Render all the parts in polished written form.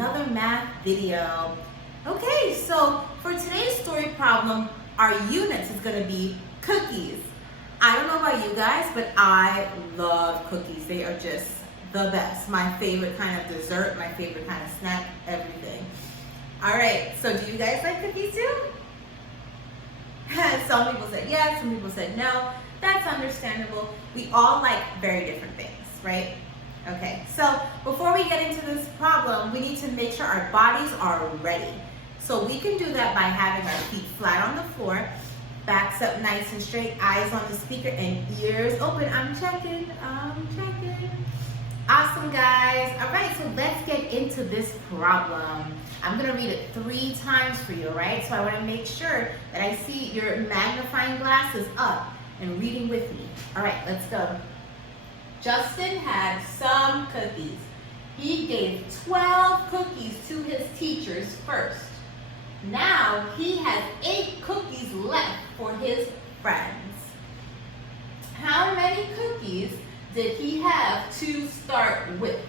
another math video. Okay, so for today's story problem, our units is gonna be cookies. I don't know about you guys, but I love cookies. They are just the best. My favorite kind of dessert, my favorite kind of snack, everything. All right, so do you guys like cookies too? Some people said yes, some people said no. That's understandable. We all like very different things, right? Okay, so before we get into this problem, we need to make sure our bodies are ready. So we can do that by having our feet flat on the floor, backs up nice and straight, eyes on the speaker, and ears open. I'm checking. Awesome, guys. All right, so let's get into this problem. I'm gonna read it 3 times for you, all right? So I wanna make sure that I see your magnifying glasses up and reading with me. All right, let's go. Justin had some cookies. He gave 12 cookies to his teachers first. Now he has 8 cookies left for his friends. How many cookies did he have to start with?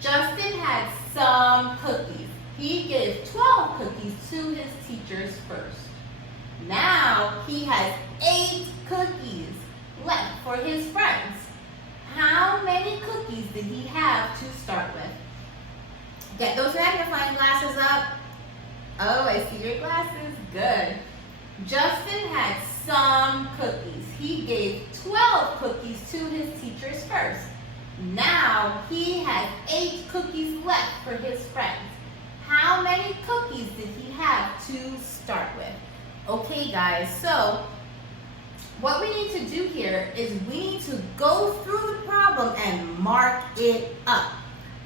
Justin had some cookies. He gave 12 cookies to his teachers first. Now he has 8 cookies left for his friends. How many cookies did he have to start with? Get those magnifying glasses up. Oh, I see your glasses. Good. Justin had some cookies. He gave 12 cookies to his teachers first. Now he has 8 cookies left for his friends. How many cookies did he have to start with? Okay, guys, so what we need to do here is we need to go through the problem and mark it up.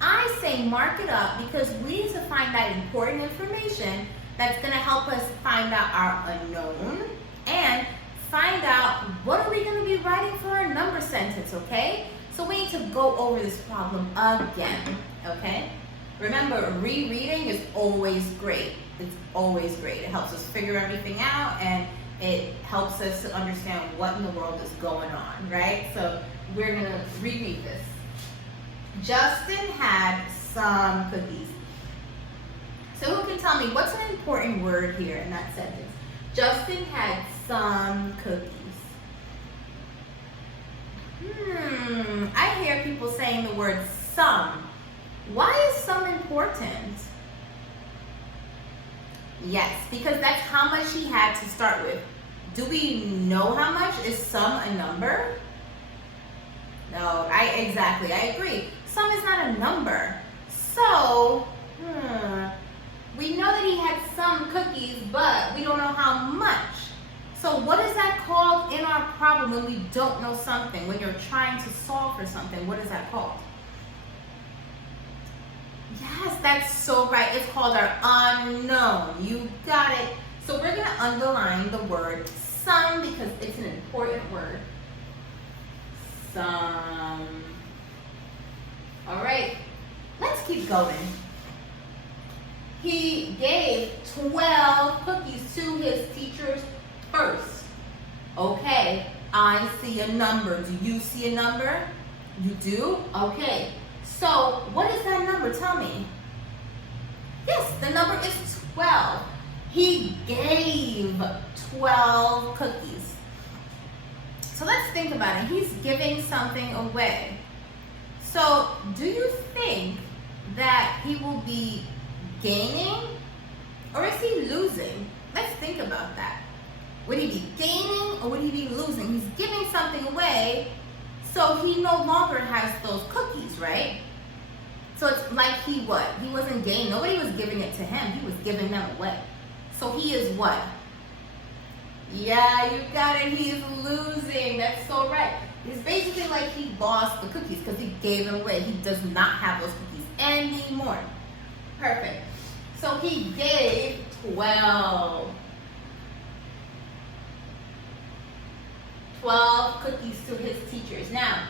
I say mark it up because we need to find that important information that's going to help us find out our unknown and find out what are we going to be writing for a number sentence, okay? So we need to go over this problem again, okay? Remember, rereading is always great. It's always great. It helps us figure everything out and it helps us to understand what in the world is going on, right? So we're going to reread this. Justin had some cookies. So who can tell me what's an important word here in that sentence? Justin had some cookies. I hear people saying the word some. Why is some important? Yes, because that's how much he had to start with. Do we know how much? Is some a number? No, exactly, I agree. Some is not a number. So, we know that he had some cookies, but we don't know how much. So what is that called in our problem when we don't know something? When you're trying to solve for something, what is that called? Yes, that's so right. It's called our unknown. You got it. So we're going to underline the word some because it's an important word. Some. All right, let's keep going. He gave 12 cookies to his teachers first. Okay, I see a number. Do you see a number? You do? Okay. So, what is that number? Tell me. Yes, the number is 12. He gave 12 cookies. So let's think about it. He's giving something away. So, do you think that he will be gaining or is he losing? Let's think about that. Would he be gaining or would he be losing? He's giving something away, so he no longer has those cookies, right? So it's like he what? He wasn't gaining. Nobody was giving it to him. He was giving them away. So he is what? Yeah, you got it. He is losing. That's so right. It's basically like he lost the cookies because he gave them away. He does not have those cookies anymore. Perfect. So he gave 12 cookies to his teachers. Now,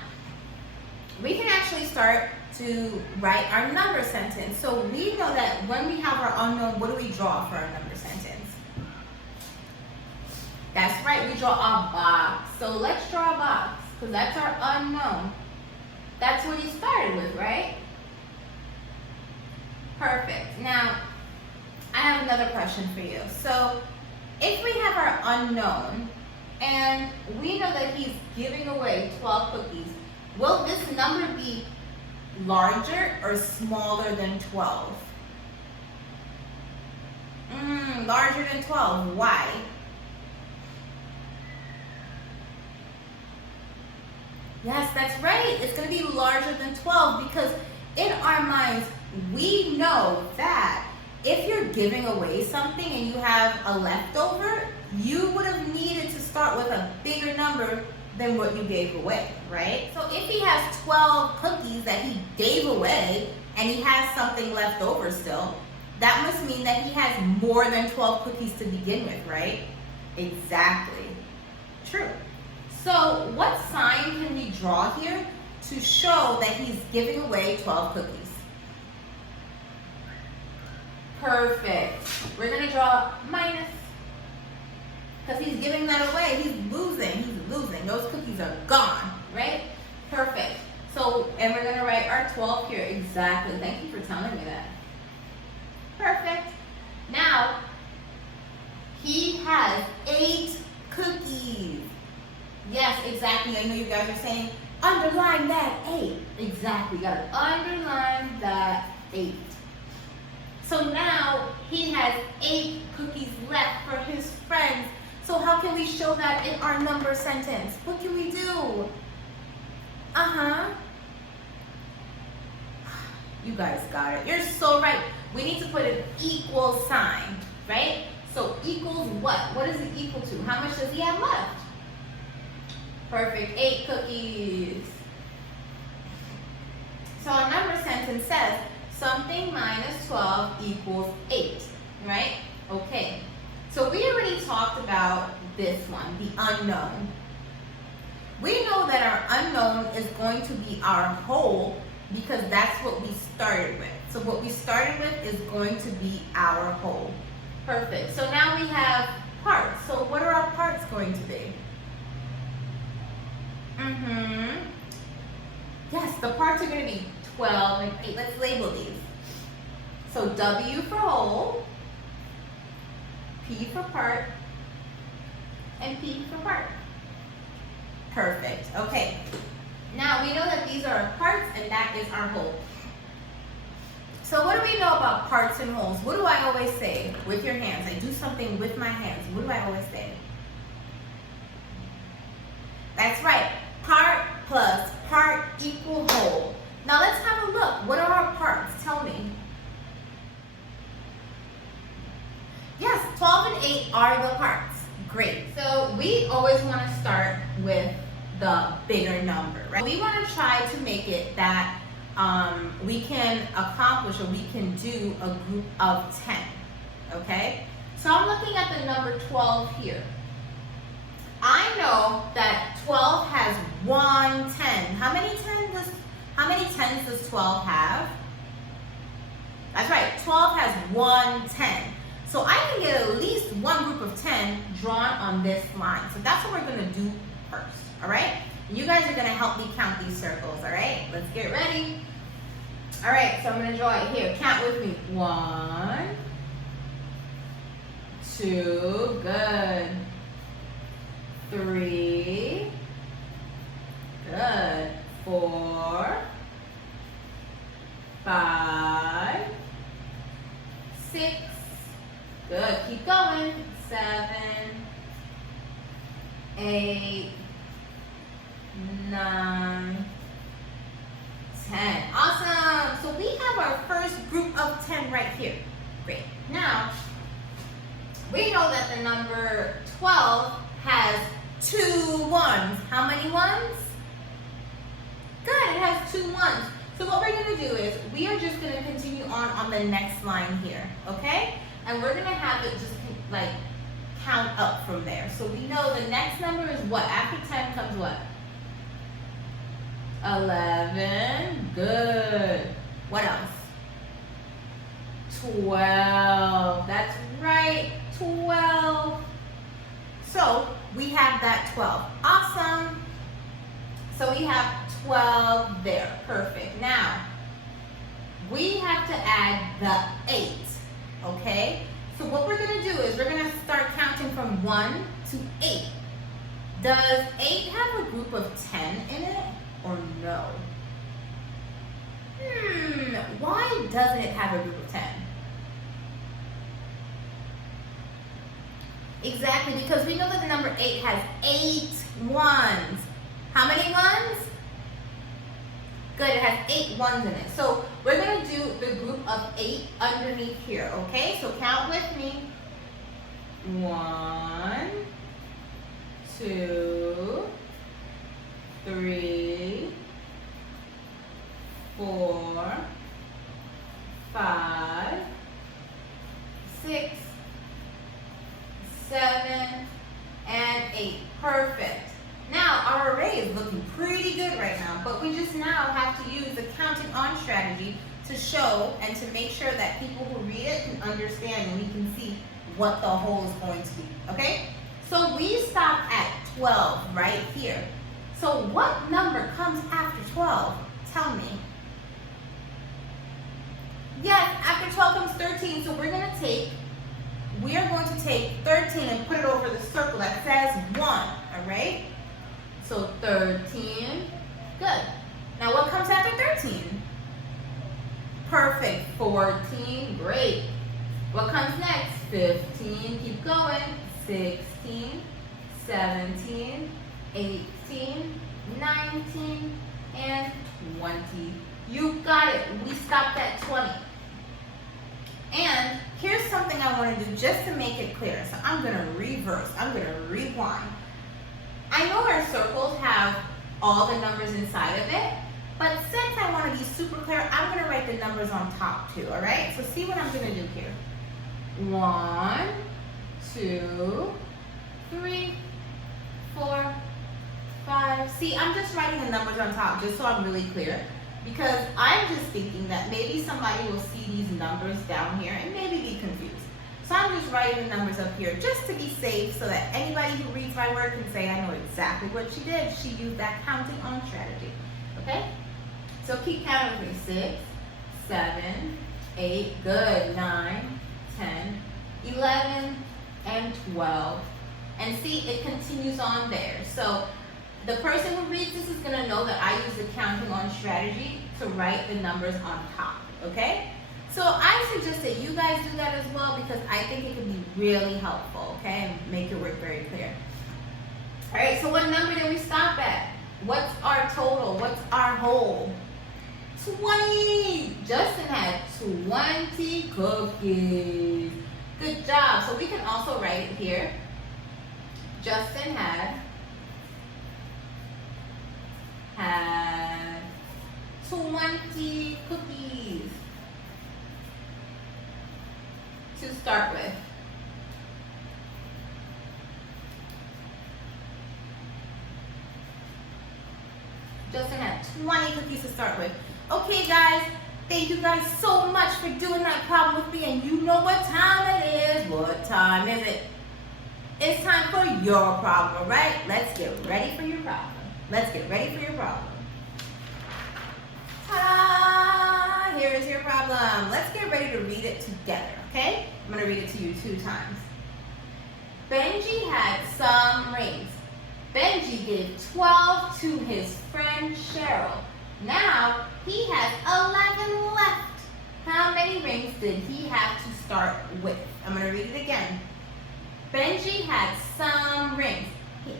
we can actually start to write our number sentence. So we know that when we have our unknown, what do we draw for our number sentence? That's right, we draw a box. So let's draw a box, because that's our unknown. That's what he started with, right? Perfect. Now, I have another question for you. So, if we have our unknown, and we know that he's giving away 12 cookies, will this number be larger or smaller than 12? Larger than 12. Why? Yes, that's right. It's going to be larger than 12 because in our minds, we know that if you're giving away something and you have a leftover, you would have needed to start with a bigger number than what you gave away, right? So if he has 12 cookies that he gave away and he has something left over still, that must mean that he has more than 12 cookies to begin with, right? Exactly. True. So what sign can we draw here to show that he's giving away 12 cookies? Perfect. We're going to draw minus because he's giving that away. He's losing. He's losing. Those cookies are gone, right? Perfect. So, and we're going to write our 12 here. Exactly. Thank you for telling me that. Perfect. Now, he has 8 cookies. Yes, exactly. I know you guys are saying, underline that 8. Exactly. You got to underline that 8. So now he has 8 cookies left for his friends. So how can we show that in our number sentence? What can we do? You guys got it. You're so right. We need to put an equal sign, right? So equals what? What is it equal to? How much does he have left? Perfect. 8 cookies. So our number sentence says something minus 12 equals 8, right? Okay. So we already talked about this one, the unknown. We know that our unknown is going to be our whole because that's what we started with. So what we started with is going to be our whole. Perfect. So now we have parts. So what are our parts going to be? Yes, the parts are going to be 12 and 8. Let's label these. So W for whole, P for part, and P for part. Perfect. Okay. Now we know that these are our parts and that is our whole. So what do we know about parts and wholes? What do I always say with your hands? I do something with my hands. What do I always say? That's right. Part plus part equal whole. Now let's have a look. What are our parts? Tell me. Yes, 12 and 8 are the parts. Great. So we always want to start with the bigger number, right? We want to try to make it that we can accomplish or we can do a group of 10, okay? So I'm looking at the number 12 here. I know that 12 has 1 10. How many 10s does 12 have? That's right, 12 has 1 10. So I can get at least one group of 10 drawn on this line. So that's what we're gonna do first, all right? You guys are gonna help me count these circles, all right? Let's get ready. All right, so I'm gonna draw it here. Count with me. 1, 2, good. 3, good. 4, 5, 6, good. Keep going. 7, 8, 9, 10. Awesome. So we have our first group of 10 right here. Great. Now, we know that the number 12 has 2 1s. How many 1s? Good, it has 2 1s. So what we're going to do is we are just going to continue on the next line here, okay? And we're going to have it just like count up from there. So we know the next number is what? After 10 comes what? 11, good. What else? 12, that's right, 12. So we have that 12, awesome. So we have 12 there, perfect. Now, we have to add the 8, okay? So what we're gonna do is we're gonna start counting from 1 to 8. Does 8 have a group of 10 in it or no? Why doesn't it have a group of 10? Exactly, because we know that the number 8 has 8 ones. How many ones? Good, it has 8 ones in it. So we're going to do the group of 8 underneath here, okay? So count with me. 1, 2, 3, 4, 5, 6, 7, and 8. Perfect. Now, our array is looking pretty good right now, but we just now have to use the counting on strategy to show and to make sure that people who read it can understand and we can see what the whole is going to be, okay? So we stop at 12 right here. So what number comes after 12? Tell me. Yes, after 12 comes 13, so we're going to take 13 and put it over the circle that says 1, all right? So 13, good. Now what comes after 13? Perfect, 14, great. What comes next? 15, keep going. 16, 17, 18, 19, and 20. You got it, we stopped at 20. And here's something I want to do just to make it clear. So I'm going to reverse, I'm going to rewind. I know our circles have all the numbers inside of it, but since I want to be super clear, I'm going to write the numbers on top too, all right? So see what I'm going to do here. 1, 2, 3, 4, 5. See, I'm just writing the numbers on top just so I'm really clear, because I'm just thinking that maybe somebody will see these numbers down here and maybe be confused. So I'm just writing the numbers up here just to be safe so that anybody who reads my work can say, I know exactly what she did. She used that counting on strategy, okay? So keep counting with me. 6, 7, 8, good, 9, 10, 11, and 12. And see, it continues on there. So the person who reads this is gonna know that I use the counting on strategy to write the numbers on top, okay? So I suggest that you guys do that as well because I think it can be really helpful, okay? And make your work very clear. All right, so what number did we stop at? What's our total? What's our whole? 20. Justin had 20 cookies. Good job. So we can also write it here. Justin had 20 cookies to start with. Justin had 20 cookies to start with. Okay guys, thank you guys so much for doing that problem with me, and you know what time it is. What time is it? It's time for your problem, right? Let's get ready for your problem. Let's get ready for your problem. Ta-da! Here is your problem. Let's get ready to read it together, okay? I'm gonna read it to you 2 times. Benji had some rings. Benji gave 12 to his friend Cheryl. Now he has 11 left. How many rings did he have to start with? I'm gonna read it again. Benji had some rings.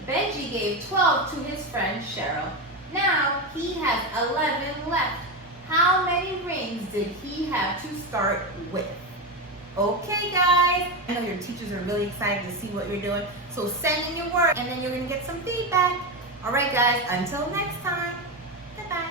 Benji gave 12 to his friend Cheryl. Now he has 11 left. How many rings did he have to start with? Okay guys, I know your teachers are really excited to see what you're doing. So send in your work and then you're gonna get some feedback. All right guys, until next time, goodbye.